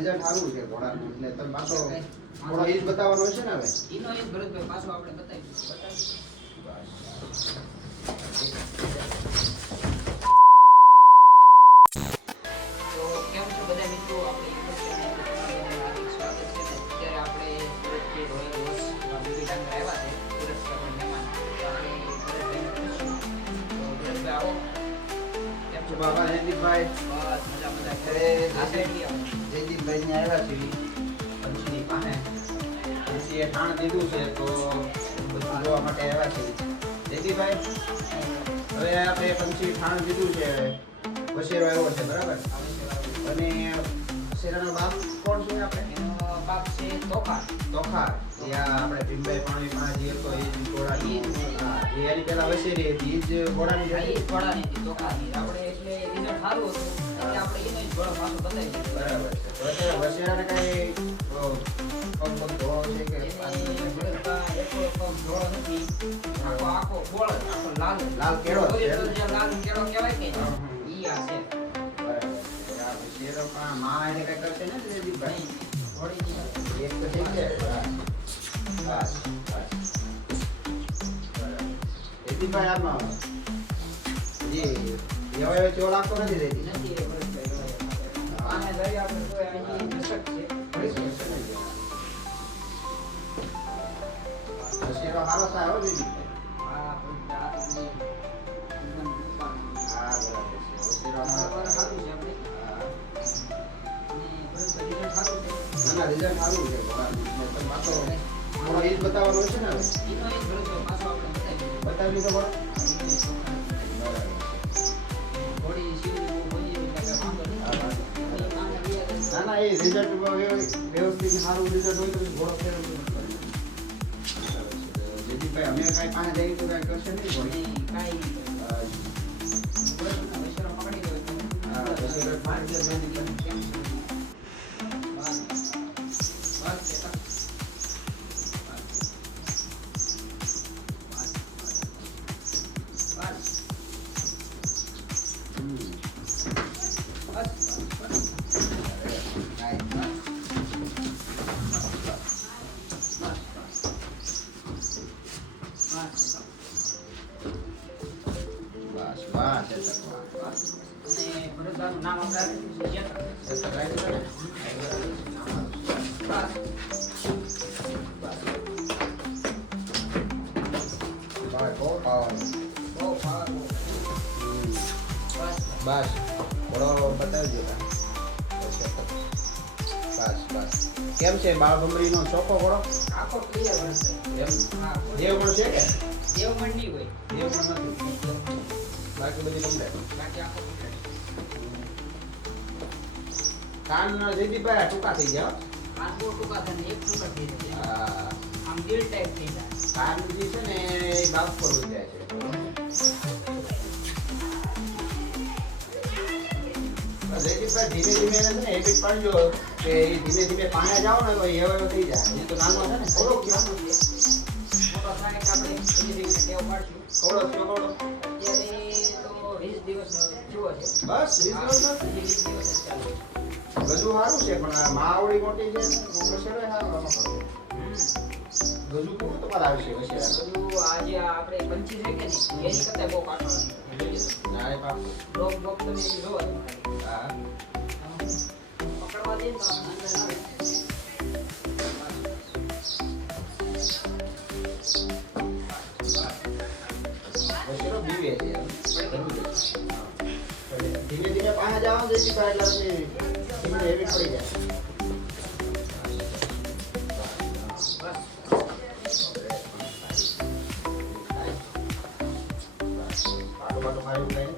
Result સારું છે ઘોડાનું એટલે તમે પાછો થોડો ઈજ બતાવવાનો છે ને હવે ઈનો ઈજ ભરતભાઈ પાછો આપણે બતાવી તો કેમ છો બધા મિત્રો આપણે હાર્દિક સ્વાગત છે અત્યારે આપણે સુરતથી રોયલ હોર્સ બ્યુટી ડાંગર આવ્યા છે સુરત આપણે મહેમાન તો આપણે ભરતભાઈને પૂછશું તો ભરતભાઈ આવો કેમ છો બાબા જયદીપભાઈ બસ મજા મજા અરે આ સાઈડ આવો જયદીપભાઈ ને આવ્યા છે પંચની પાસે પંચીએ ઠાણ દીધું છે તો બધું જોવા માટે આવ્યા છે જયદીપભાઈ હવે આપણે પંચી ઠાણ દીધું છે વસેરો આવ્યો છે બરાબર અને શેરાનો બાપ કોણ છે આપણે એનો બાપ છે તોફાન તોખાર એ આપણે ભીમભાઈ પાણી જે હતો એ જ ઘોડાની જે એની પહેલા વસેરી હતી એ જ ઘોડાની આ હતી ઈ ઘોડાની હતી તોફાનની આપણે એટલે રિઝલ્ટ સારું હતું એટલે આપણે એનો જ ઘોડો પાછો બતાવી દીધો બરાબર છે તો અત્યારે વસેરાને કઈ પગ ધોળો છે કે એની ભરતભાઈ એટલો પગ ધોળો નથી આખો ગોળ આખો લાલ લાલ કેળો છે. ઓરિજિનલ જે લાલ કેળો કહેવાય કે ઈ આ છે બરાબર છે આ વસેરો પણ માં એને કઈ કરશે ને જયદીપભાઈ ઘોડીની એક તો થઈ જાય બસ બસ જયદીપભાઈ આમાં જી હવે ચો લાગતો નથી રહેતી નથી એ ભરતભાઈ આને લઈ આપણે તો એની નસક છે વસેરો સારો થાય હો જયદીપભાઈ આ ભરતભાઈ હા બરાબર છે વસેરો સારો સારું છે આપણે હા. અને ભરતભાઈ રિઝલ્ટ સારું છે ના ના રિઝલ્ટ સારું છે ઘોડાનું એટલે તમે પાછો થોડો ઈજ બતાવવાનો છે ને હવે ઈનો ઈ ભરતભાઈ પાછો આપણે બતાવી બતાવી દીધો. દીધો ઘોડો બરાબર. ઘોડી શિવની બહુ બની એટલે વાંધો નહીં. હા, વાંધો નહીં. એ કામે લઈ આવે. ના ના એ રિઝલ્ટ વ્યવસ્થિત સારું રિઝલ્ટ હોય તો ઘોડો ફેરવતો નથી જયદીપભાઈ અમે કાંઈ પાસે જઈએ તો કાંઈ કરશે નહીં ઘોડી નહીં, કાંઈ નહીં. બરાબર ને? વૈશાલો પકડી લો એટલે. હા, વૈશાલો પકડી લો એટલે. કેમ છે? બસ. બસ, બેટા. બસ. બસ. બસ. અને ભરતભાઈનું નામ આપણે આપી દીધું છે. બહુ ફાવે. બસ. બસ ઘોડો બતાવી દો બસ બસ કેમ છે બાળ ભમરીનો ચોખ્ખો ઘોડો આખો ક્લિયર બનશે. એમ હા, દેવ પણ છે કે દેવ મંડી હોય. દેવ પણ નથી બાકી બધી કમ્પ્લેટ બાકી આખો complete. કાન જયદીપભાઈ ટૂંકા થઈ ગયા કાન બહુ ટૂંકા થાય ને એક નંબર થઈ જાય. આ આમ દિલ ટાઈપ થઈ જાય. કાન જે છે ને એ બાપ પર વહી જાય છે જયદીપભાઈ ધીમે ધીમે એને છે ને હેબિટ પાડજો કે એ ધીમે ધીમે પાણી જાઓ ને તો એ એવો થઈ જાય એ તો નાનો છે ને થોડો નાનો છે. મોટો થાય એટલે આપણે ધીમે ધીમે ટેવ પાડશું. થોડો થોડો અત્યારે તો 20 દિવસ થયો છે. બસ 20 દિવસ હજી 20 દિવસ જ ચાલુ છે. ગજુ સારું છે પણ આ માવડી મોટી છે વસેરો સારું આમાં ગજુ પૂરું તમારે આવશે વસેરા બધું આજે આપણે પંચી છે કે નહીં એની કરતા બહુ કાઢો ના એ પાપ બ્લોક બ્લોક તમે એની જોવો છો. હા પકડવા દે તો આમ અંદર આવે. વસેરો બીવે છે ધીમે ધીમે પાણી જાઓ જેથી એટલે પછી ધીમે હેવી પડી જાય પાટો પાટો મારી લઈને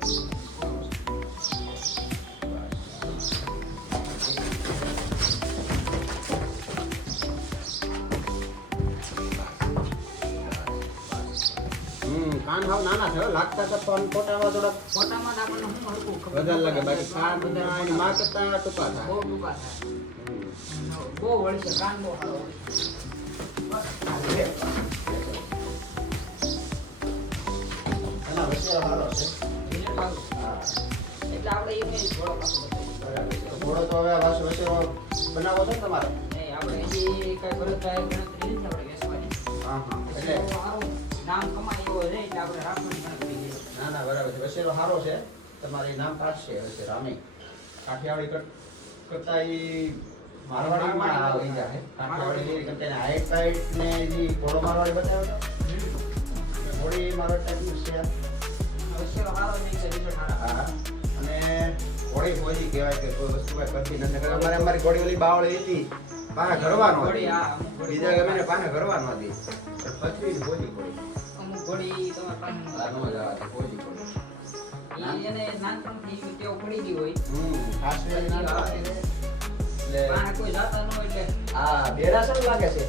કાન હાવ નાના છે લાગતા કરતા ફોટામાં થોડા ફોટામાં તો આપણને શું હરખું ખબર વધારે લાગે બાકી કાન બધા એની માં કરતા ટૂંકા બહુ થાય ટૂંકા થાય. બહુ વળશે કાન બહુ સારો વળશે. એના વસેરો સારો છે રિઝલ્ટ સારું. હા એટલે આપણે એને ઘોડો પાછો બતાવીએ. બરાબર છે. ઘોડો તો હવે પાછો વસેરો બનાવો છો ને તમારે? નહીં, આપણે હજી કાંઈ ભરતભાઈ ગણતરી નથી આપણે વેચવાની. હા હા. એટલે એટલે સારું નામ કમાય એવો છે એટલે આપણે રાખવાની ગણતરી છે. ના ના બરાબર છે. વસેલો સારો છે. તમારી નામ કાઢશે હશે રામી. કાઠિયાવાડી કરતા ઈ મારવાડીમાં આવી જાય. કાઠિયાવાડી કરતા એની હાઈટ બાઈટ ને ઈ ઘોડો મારવાડી બતાવ્યો તો? ઘોડી મારવાડી ટાઈપનું છે. વસ્તુ સારો નહીં છે, રિઝલ્ટ સારા. હા. અને ઘોડી ફોજી કહેવાય કે કોઈ વસ્તુ કાંઈ કરતી નથી. નકર અમારી ઘોડી ઓલી બાવળી હતી. પાછા ઘરવાનો ઘોડી, હતી. હા, અમુક ઘોડી બીજા ગમે ને પાછા ઘરવાનો હતી. પણ પછી જ ફોજી ઘોડી. અમુક ઘોડી તમારે પાસે આ નો જ આવે ફોજી ઘોડી. ઈ એને નાનપણથી એવી ટેવ પડી ગઈ હોય. ખાસ કરીને નાના હોય ને એટલે બહાર કોઈ જાતા ન હોય એટલે આ બેરાસર લાગે છે.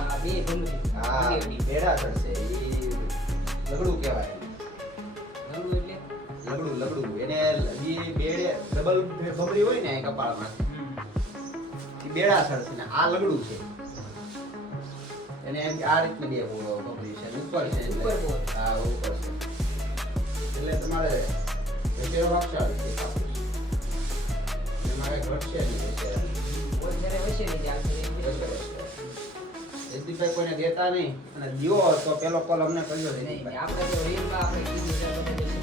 આ બે ભૂંગળી, હા ભૂંગળી. બેરાસર છે. ઈ લગડું કહેવાય. ભૂંગળું એટલે લગડું એને ઈ બેડે ડબલ બબરી હોય ને કપાળમાં ઈ બેડાસર છે ને આ લગડું છે. એને એમ કે આ રીતની બે બબરી છે ને ઉપર છે એટલે ઉપર બોલ. હા ઉપર છે એટલે તમારે વેચેરો વાક્ષાળી છે કાપડ. એમાં કઈ ઘટશે નહીં વેચેરા. કોઈ જ્યારે વસેલી જાય છે એ બીજો કરે. જયદીપભાઈ કોઈને દેતા નહીં અને દ્યો તો પેલો કોલ અમને કર્યો નહીં, જયદીપભાઈ. આપણે તો રીલમાં આપણે કીધું છે બધા દેશી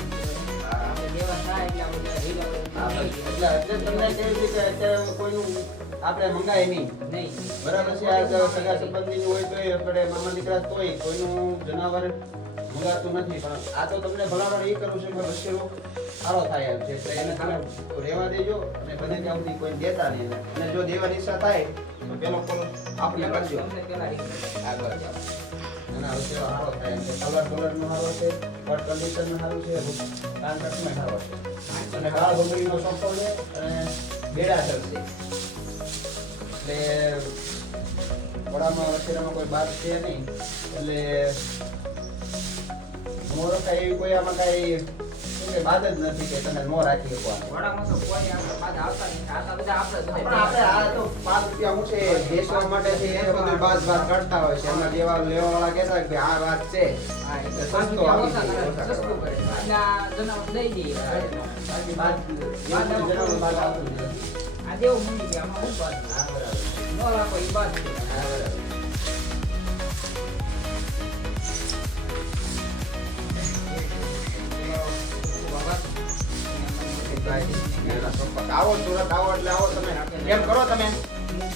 હા. આપણે દેવા થાય એટલે આપણે રીલ હા, આપણે બસ. એટલે તમને કેવી રીતે અત્યારે કોઈનું આપણે મંગાય નહીં નહીં. બરાબર છે. આ તો સગા સંબંધીનું હોય તોય આપણે મામા દીકરા તોય કોઈનું જનાવર મંગાતું નથી. પણ આ તો તમને ભલામણ એ કરું છું કે વસેલો સારો થાય એમ છે એટલે એને તમે રહેવા દેજો અને બને ત્યાં સુધી કોઈ દેતા નહીં એને. અને જો દેવાની ઈચ્છા થાય તો પેલો કોલ આપણે કરજો. તમને પેલા રીલ આગળ જાઓ. અને આ વસેલો સારો થાય એમ છે. કલર કલરનો સારો છે, કટ કન્ડિશનનો સારું છે, કાન કટમાં સારો છે. અને કાળ ભંગડીનો સોફો છે અને બેડાસર છે. એટલે વડામાં વસેરામાં કોઈ બાદ છે નહીં. એટલે મોરો કાંઈ એવી કોઈ આમાં કાંઈ શું કે બાદ જ નથી કે તમે નો રાખી શકો આને. વડામાં તો કોઈ આપણે બાદ આવતા નથી. આતા બધા આપણે પણ આપણે આ તો 5 રૂપિયા હું છે દેશવા માટે છે એ બધું બાદ કરતા હોય છે. એમાં દેવા લેવાવાળા કહેતા હોય કે આ વાત છે હા, એટલે સસ્તો સસ્તું આવી ઓછા જાય, કરે, ઓછા સસ્તું કરે. કરે. એટલે આ જનાવર દઈ દઈએ. બાકી બાદ જણાવો બાદ આવતું જ નથી. આ દેવું મંડી ગયા, આમાં હું બાદ હા બરાબર. ન રાખો એ બાદ છે. હા બરાબર. આવો સુરત આવો એટલે આવો તમે કેમ કરો તમે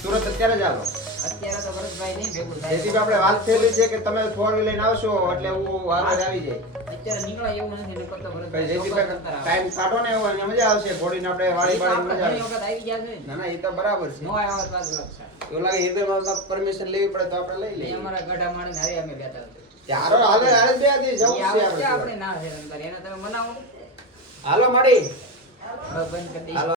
સુરત અત્યારે જ આવો. અત્યારે તો ભરતભાઈ નહીં ભેગું થાય. જેથી આપણે વાત થયેલી છે કે તમે 4 વ્હીલ લઈને આવશો એટલે હું આગળ આવી જાય. અત્યારે નીકળાય એવું નથી ને કરતો કઈ ભરતભાઈ જેથી કરતા રહો. ટાઈમ કાઢો ને એવો અને મજા આવશે. ઘોડીને આપણે એ વાળી તો વાળી આપણે મજા ઘણી આવે. વખત આવી ગયા છે. ના ના એ તો બરાબર છે. નો આવ્યા હોત તો અલગ છે. એવું લાગે હિન્દુમાં પરમિશન લેવી પડે તો આપણે લઈ નહીં, લઈએ. અમારા ગઢા માણીને હારે અમે બેઠા હતા. ચારો હાલે હાલે બે દી જવું એ છે આવે છે આપણે. આપણે ના છે રમતા. એને તમે મનાવો. હાલો મળી. હવે બંધ કરી દઈએ. હાલો.